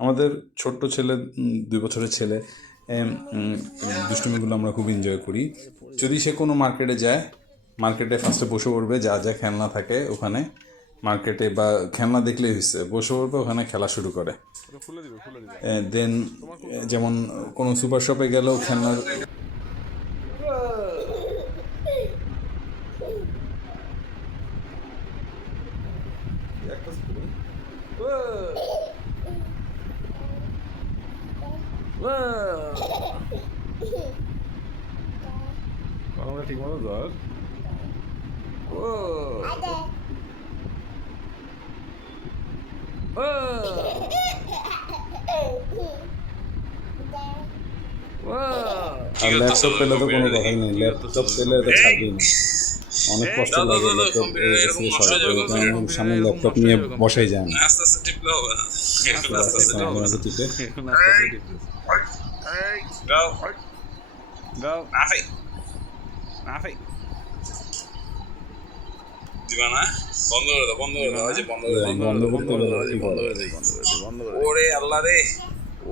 আমাদের ছোট্ট ছেলে, 2 বছরের ছেলে, দুষ্টুমিগুলো আমরা খুব এনজয় করি। যদি সে কোনো মার্কেটে যায়, মার্কেটে ফার্স্টে বসে পড়বে, যা যা খেলনা থাকে ওখানে মার্কেটে, বা খেলনা দেখলেই হয়েছে বসে পড়বে, ওখানে খেলা শুরু করে। দেন যেমন কোনো সুপার শপে গেলেও খেলনার কলমটা ঠিক মতো ধর। ও ও আর ল্যাপটপ পেলে তো কোনো কথাই নেই, ল্যাপটপ পেলে তো ছাড়বেই না। অনেক কষ্ট লাগে ল্যাপটপ সামনে ল্যাপটপ নিয়ে বসাই যায় না। আস্তে আস্তে টিপলে হবে না, আস্তে আস্তে টিপলে হবে না। টিপে এখন আস্তে আস্তে টিপতেছে। Go. Go. Nafi. নাফি। দিবা না? বন্ধ করে দাও, বন্ধ করে দাও, এই যে বন্ধ করে দাও। বন্ধ করতে বন্ধ গেলে করে কি দে, বন্ধ করে? করে দে, বন্ধ করে দে, বন্ধ করে দে। ওরে আল্লাহ রে,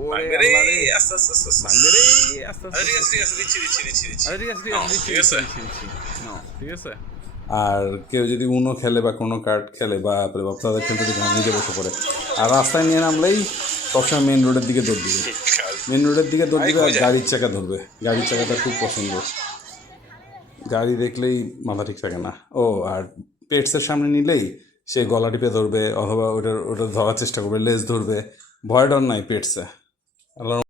ওরে ভাঙবে রে, আল্লাহ রে। আস্তে আস্তে আস্তে আস্তে। ভাঙবে রে, আস্তে আরে আস্তে। ঠিক আছে, দিচ্ছি দিচ্ছি দিচ্ছি দিচ্ছি। আরে ঠিক আছে, ঠিক আছে, দিচ্ছি, ঠিক আছে। দিচ্ছি, দিচ্ছি, দিচ্ছি। নাও, ঠিক আছে? আর কেউ যদি উনো খেলে বা কোনো কার্ড খেলে বা তাদের খেলতে দেখে নিজে বসে পড়ে। আর রাস্তায় নিয়ে নামলেই সবসময় মেন রোডের দিকে দৌড় দিবে, মেন রোডের দিকে দৌড় দিবে, আর গাড়ির চাকা ধরবে। গাড়ির চাকাটা খুব পছন্দ, গাড়ি দেখলেই মাথা ঠিক থাকে না। ও আর পেটসের সামনে নিলেই সে গলা টিপে ধরবে, অথবা ওটা ধরার চেষ্টা করবে, লেজ ধরবে। ভয় ডর নাই পেটসে।